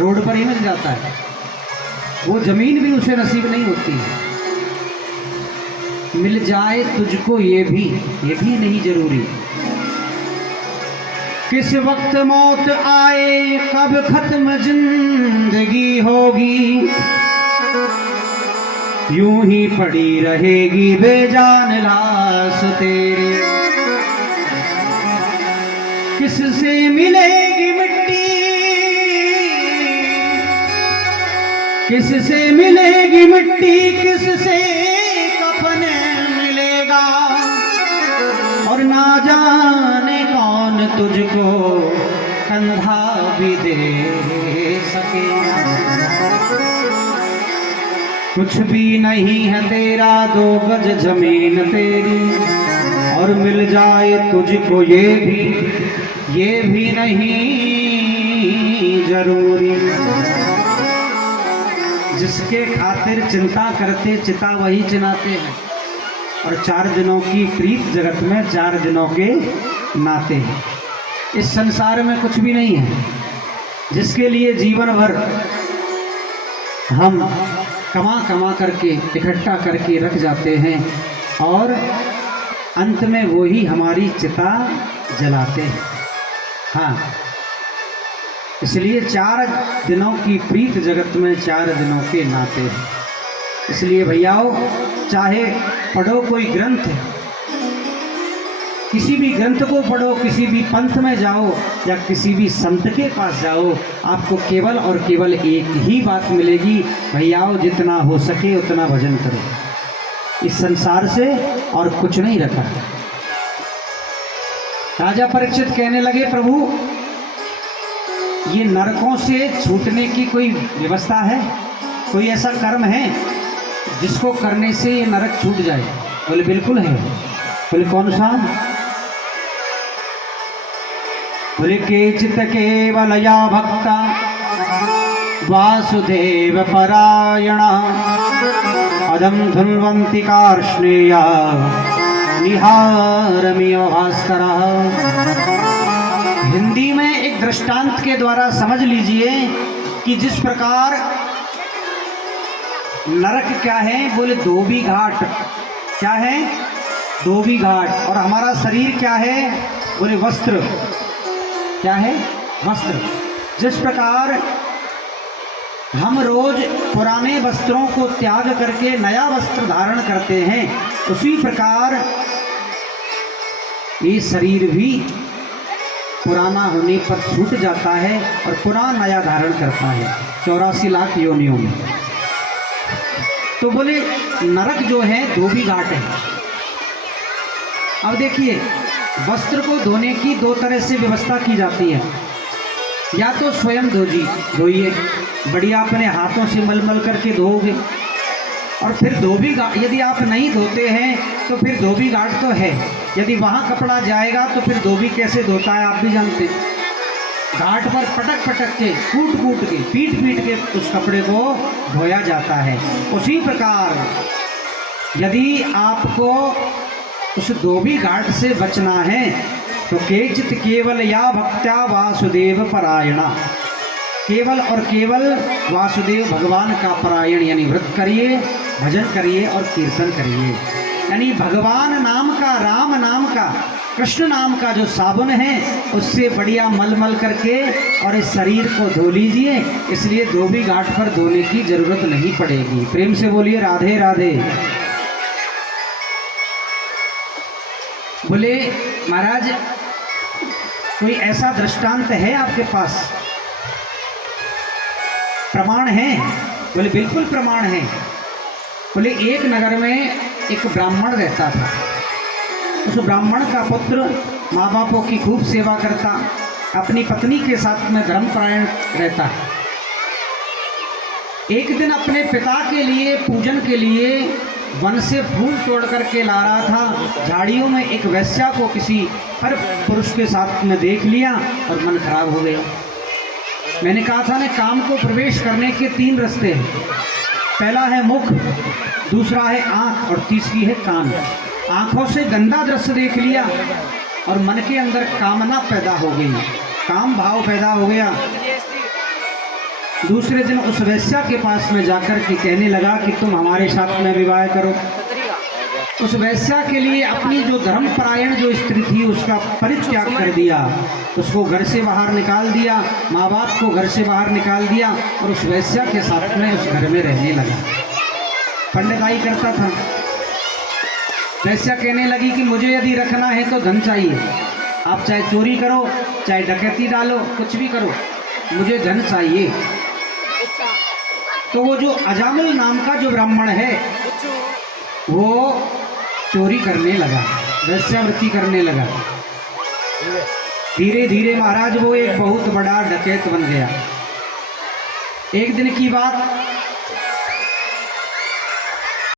Road पर ही मिल जाता है, वो जमीन भी उसे नसीब नहीं होती है। मिल जाए तुझको ये भी नहीं जरूरी। किस वक्त मौत आए, कब खत्म जिंदगी होगी, यूं ही पड़ी रहेगी बेजान लाश तेरी। किससे मिलेगी मिट्टी, किससे मिलेगी मिट्टी, किससे कफन मिलेगा, और ना जाने कौन तुझको कंधा भी दे सकेगा। कुछ भी नहीं है तेरा, 2 गज जमीन तेरी, और मिल जाए तुझको ये भी नहीं जरूरी। जिसके खातिर चिंता करते चिता वही चिनाते हैं, और 4 दिनों की प्रीत जगत में 4 दिनों के नाते हैं। इस संसार में कुछ भी नहीं है जिसके लिए जीवन भर हम कमा करके इकट्ठा करके रख जाते हैं, और अंत में वो ही हमारी चिता जलाते हैं। हाँ, इसलिए 4 दिनों की प्रीत जगत में 4 दिनों के नाते हैं। इसलिए भैयाओ, चाहे पढ़ो कोई ग्रंथ, किसी भी ग्रंथ को पढ़ो, किसी भी पंथ में जाओ या किसी भी संत के पास जाओ, आपको केवल और केवल एक ही बात मिलेगी, भैयाओ जितना हो सके उतना भजन करो। इस संसार से और कुछ नहीं रखा। राजा परीक्षित कहने लगे, प्रभु ये नरकों से छूटने की कोई व्यवस्था है, कोई ऐसा कर्म है जिसको करने से ये नरक छूट जाए? बोले बिल्कुल है। बोले कौन सा? बोले केचित केवलया भक्ता वासुदेव परायणा अदम धुन्वन्ति कार्ष्णेया निहारमिय भास्करा। हिंदी में एक दृष्टांत के द्वारा समझ लीजिए कि जिस प्रकार नरक क्या है, बोले धोबी घाट। क्या है? धोबी घाट। और हमारा शरीर क्या है? बोले वस्त्र। क्या है? वस्त्र। जिस प्रकार हम रोज पुराने वस्त्रों को त्याग करके नया वस्त्र धारण करते हैं, उसी प्रकार ये शरीर भी पुराना होने पर छूट जाता है और पुनः नया धारण करता है 84 लाख योनियों में। तो बोले नरक जो है धोबी घाट है। अब देखिए, वस्त्र को धोने की 2 तरह से व्यवस्था की जाती है। या तो स्वयं धोइए, बढ़िया अपने हाथों से मलमल करके धोओगे, और फिर धोबी घाट यदि आप नहीं धोते हैं तो फिर धोबी घाट तो है, यदि वहाँ कपड़ा जाएगा तो फिर धोबी कैसे धोता है आप भी जानते। घाट पर पटक के, कूट के, पीट के उस कपड़े को धोया जाता है। उसी प्रकार यदि आपको उस धोबी घाट से बचना है तो केचित केवल या भक्त्या वासुदेव परायणा, केवल और केवल वासुदेव भगवान का परायण यानी व्रत करिए, भजन करिए और कीर्तन करिए। यानी भगवान नाम का, राम नाम का, कृष्ण नाम का जो साबुन है उससे बढ़िया मलमल करके और इस शरीर को धो लीजिए। इसलिए धोबी घाट पर धोने की जरूरत नहीं पड़ेगी। प्रेम से बोलिए राधे राधे। बोले महाराज कोई ऐसा दृष्टांत है आपके पास, प्रमाण है? बोले बिल्कुल प्रमाण है। बोले एक नगर में एक ब्राह्मण रहता था। उस ब्राह्मण का पुत्र माँ बापों की खूब सेवा करता, अपनी पत्नी के साथ में धर्मपरायण रहता। एक दिन अपने पिता के लिए पूजन के लिए वन से फूल तोड़ करके ला रहा था। झाड़ियों में एक वैश्या को किसी पर पुरुष के साथ में देख लिया और मन खराब हो गया। मैंने कहा था ना, काम को प्रवेश करने के 3 रास्ते हैं। पहला है मुख, दूसरा है आँख और तीसरी है कान। आँखों से गंदा दृश्य देख लिया और मन के अंदर कामना पैदा हो गई, काम भाव पैदा हो गया। दूसरे दिन उस वैश्या के पास में जाकर के कहने लगा कि तुम हमारे साथ में विवाह करो। उस वैश्या के लिए अपनी जो धर्मपरायण जो स्त्री थी उसका परित्याग कर दिया, उसको घर से बाहर निकाल दिया, माँ बाप को घर से बाहर निकाल दिया और उस वैश्या के साथ में उस घर में रहने लगा। पंडिताई करता था। वैश्या कहने लगी कि मुझे यदि रखना है तो धन चाहिए, आप चाहे चोरी करो, चाहे डकैती डालो, कुछ भी करो, मुझे धन चाहिए। तो वो जो अजामिल नाम का जो ब्राह्मण है वो चोरी करने लगा, वैश्यावृत्ति करने लगा। धीरे धीरे महाराज वो एक बहुत बड़ा डकैत बन गया। एक दिन की बात,